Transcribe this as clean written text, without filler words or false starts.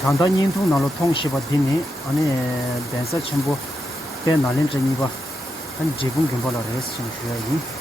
장다 인통 나로 통시바 디니 아니 댄서 첨부 때 날림 전이바 한 제공 경보라 레스 좀 주야이